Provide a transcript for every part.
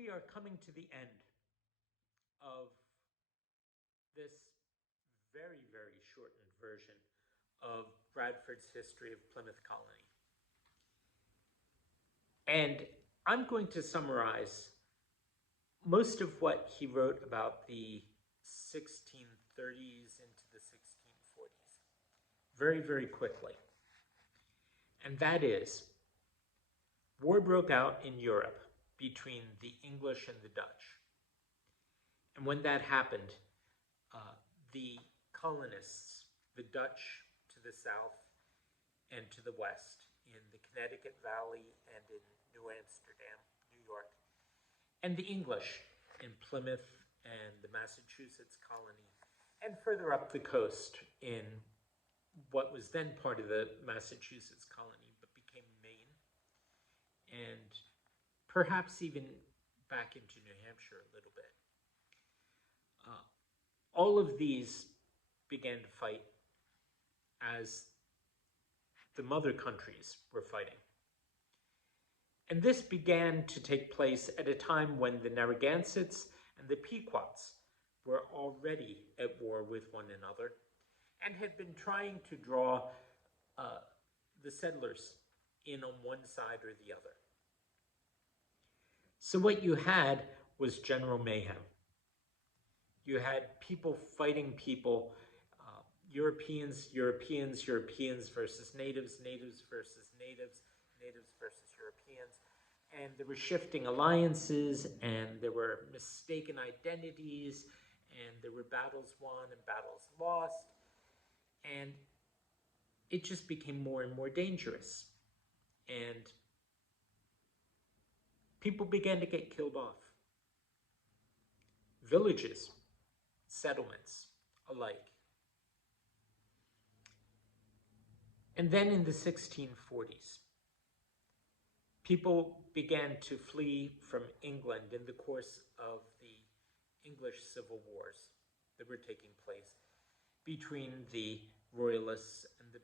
we are coming to the end of this very, very shortened version of Bradford's history of Plymouth Colony. And I'm going to summarize most of what he wrote about the 1630s into the 1640s very, very quickly. And that is, war broke out in Europe between the English and the Dutch. And when that happened, the colonists, the Dutch to the south and to the west, in the Connecticut Valley and in New Amsterdam, New York, and the English in Plymouth and the Massachusetts colony, and further up the coast in what was then part of the Massachusetts colony, but became Maine, and perhaps even back into New Hampshire a little bit. All of these began to fight as the mother countries were fighting. And this began to take place at a time when the Narragansetts and the Pequots were already at war with one another and had been trying to draw the settlers in on one side or the other. So what you had was general mayhem. You had people fighting people, Europeans versus natives, natives versus natives, natives versus Europeans. And there were shifting alliances, and there were mistaken identities, and there were battles won and battles lost. And it just became more and more dangerous. And people began to get killed off. Villages, settlements alike. And then in the 1640s, people began to flee from England in the course of the English civil wars that were taking place between the Royalists and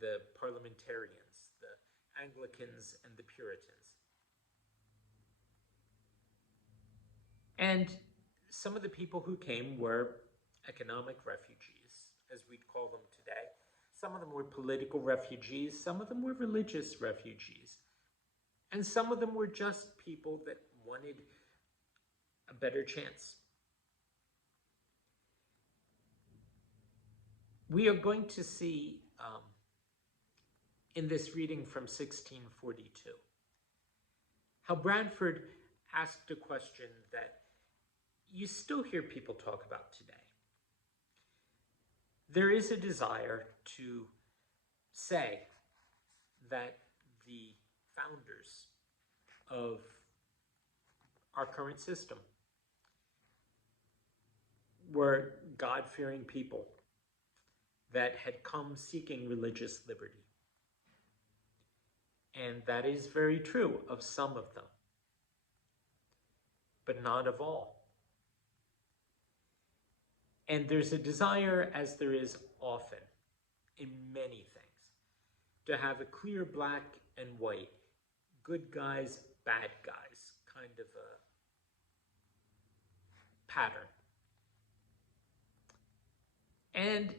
the Parliamentarians, the Anglicans and the Puritans. And some of the people who came were economic refugees, as we'd call them today. Some of them were political refugees, some of them were religious refugees, and some of them were just people that wanted a better chance. We are going to see in this reading from 1642 how Bradford asked a question that you still hear people talk about today. There is a desire to say that the founders of our current system were God-fearing people that had come seeking religious liberty. And that is very true of some of them, but not of all. And there's a desire, as there is often in many things, to have a clear black and white, good guys, bad guys, kind of a pattern. And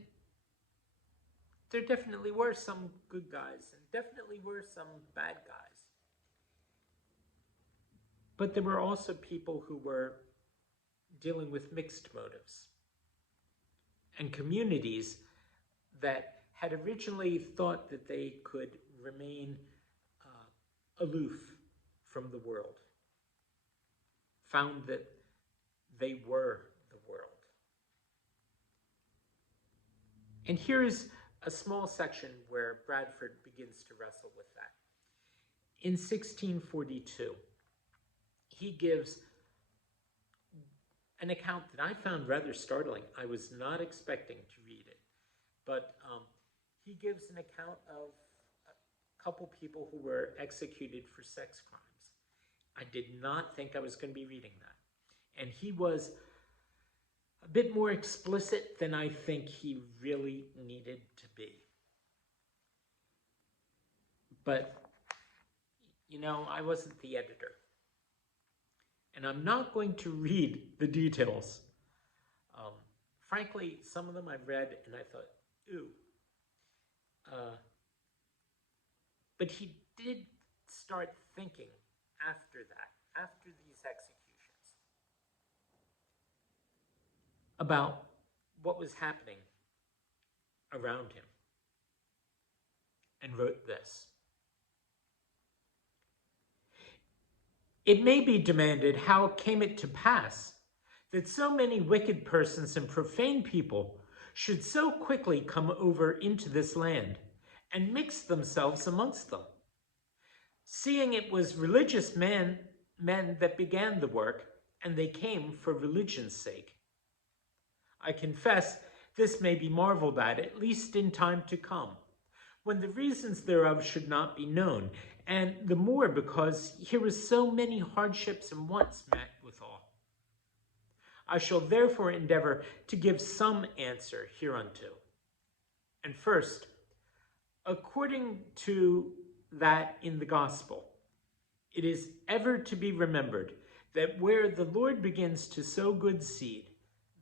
there definitely were some good guys and definitely were some bad guys. But there were also people who were dealing with mixed motives, and communities that had originally thought that they could remain aloof from the world, found that they were the world. And here is a small section where Bradford begins to wrestle with that. In 1642, he gives an account that I found rather startling. I was not expecting to read it, but he gives an account of a couple people who were executed for sex crimes. I did not think I was going to be reading that. And he was a bit more explicit than I think he really needed to be. But, you know, I wasn't the editor. And I'm not going to read the details. Um, Frankly, some of them I've read and I thought, ooh. But he did start thinking after that, after these executions, about what was happening around him, and wrote this. It may be demanded, how came it to pass that so many wicked persons and profane people should so quickly come over into this land and mix themselves amongst them? Seeing it was religious men that began the work, and they came for religion's sake. I confess this may be marveled at least in time to come, when the reasons thereof should not be known, and the more because here is so many hardships and wants met withal. I shall therefore endeavor to give some answer hereunto. And first, according to that in the gospel, it is ever to be remembered that where the Lord begins to sow good seed,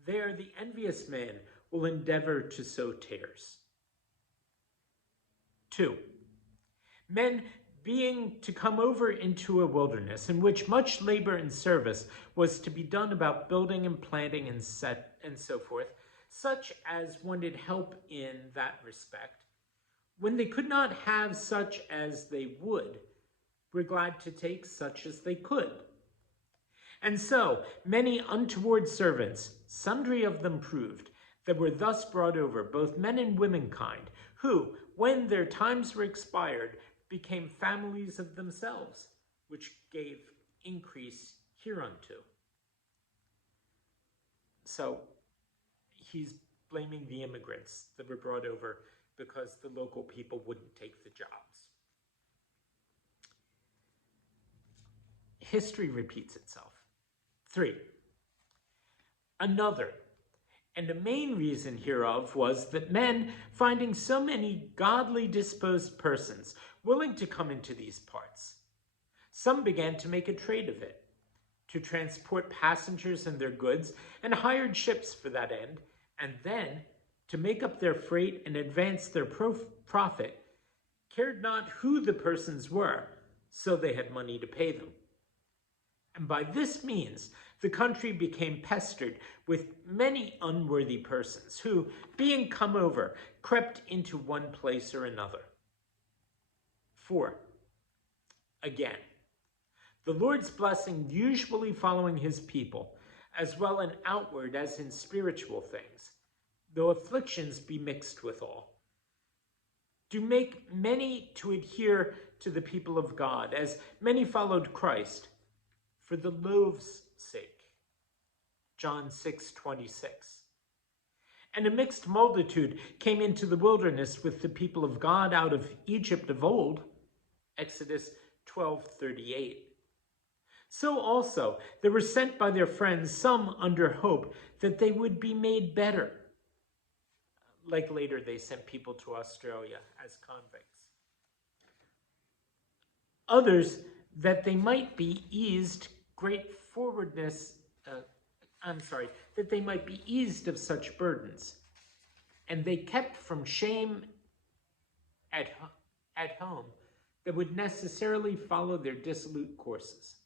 there the envious man will endeavor to sow tares. 2. Men being to come over into a wilderness in which much labor and service was to be done about building and planting and so forth, such as wanted help in that respect, when they could not have such as they would, were glad to take such as they could. And so many untoward servants, sundry of them proved, that were thus brought over, both men and womenkind, who, when their times were expired, became families of themselves, which gave increase hereunto. So he's blaming the immigrants that were brought over because the local people wouldn't take the jobs. History repeats itself. 3. Another, and a main reason hereof was that men, finding so many godly disposed persons willing to come into these parts, some began to make a trade of it, to transport passengers and their goods, and hired ships for that end, and then, to make up their freight and advance their profit, cared not who the persons were, so they had money to pay them. And by this means, the country became pestered with many unworthy persons, who, being come over, crept into one place or another. 4. Again, the Lord's blessing usually following his people, as well in outward as in spiritual things, though afflictions be mixed withal, do make many to adhere to the people of God, as many followed Christ, for the loaves' sake. John 6:26. And a mixed multitude came into the wilderness with the people of God out of Egypt of old. Exodus 12:38. So also there were sent by their friends some under hope that they would be made better. Like later they sent people to Australia as convicts. Others that they might be eased that they might be eased of such burdens. And they kept from shame at home that would necessarily follow their dissolute courses.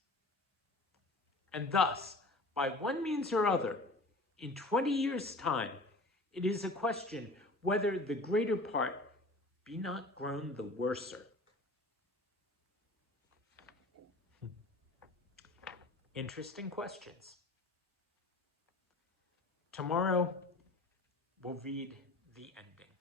And thus, by one means or other, in 20 years' time, it is a question whether the greater part be not grown the worser. Interesting questions. Tomorrow, we'll read the ending.